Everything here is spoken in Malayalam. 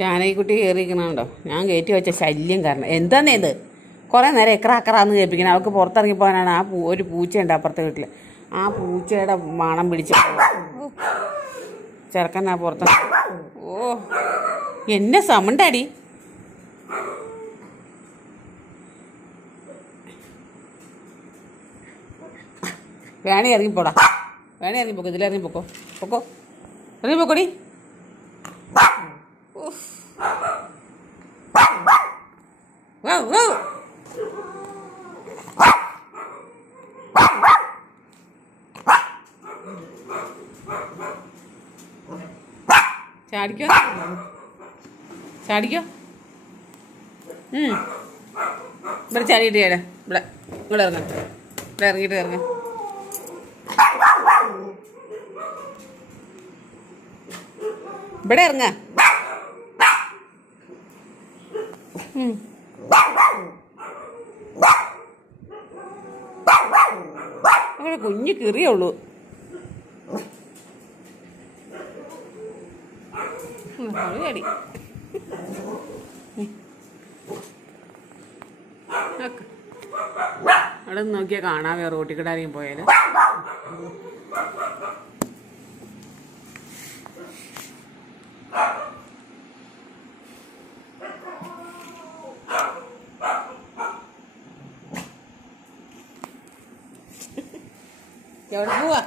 ജാനകിക്കുട്ടി കയറിയിരിക്കണുണ്ടോ? ഞാൻ കയറ്റി വെച്ച ശല്യം കാരണം. എന്താന്നേ ഇത്? കുറേ നേരം എക്കറാന്ന് കേൾപ്പിക്കണം. അവൾക്ക് പുറത്തിറങ്ങിപ്പോകാനാണ്. ഒരു പൂച്ചയുണ്ട് അപ്പുറത്തെ വീട്ടിൽ. ആ പൂച്ചയുടെ മണം പിടിച്ച ചെറുക്കനാ പുറത്ത്. ഓ, എന്നെ സമുണ്ടാടി. വേണേ ഇറങ്ങിപ്പോടാ, വേണേ ഇറങ്ങിപ്പോക്കോ, ഇതിലിറങ്ങിപ്പോക്കോ, പൊക്കോ, ഇറങ്ങിപ്പോക്കോടി. ചാടിക്കോ, ചാടിക്കോ. ഇവിടെ ചാടിയിട്ട് ചേരാ. ഇവിടെ ഇവിടെ ഇറങ്ങ, ഇവിടെ ഇറങ്ങിയിട്ട് ഇറങ്ങ. ഇവിടെ ഇറങ്ങ. അവിടെ കുഞ്ഞു കീറിയുള്ളൂ. ചാടി അവിടെ നോക്കിയാൽ കാണാവേ റോട്ടിക്കിടാരെയും പോയാല്. എവിടെ പോവാ?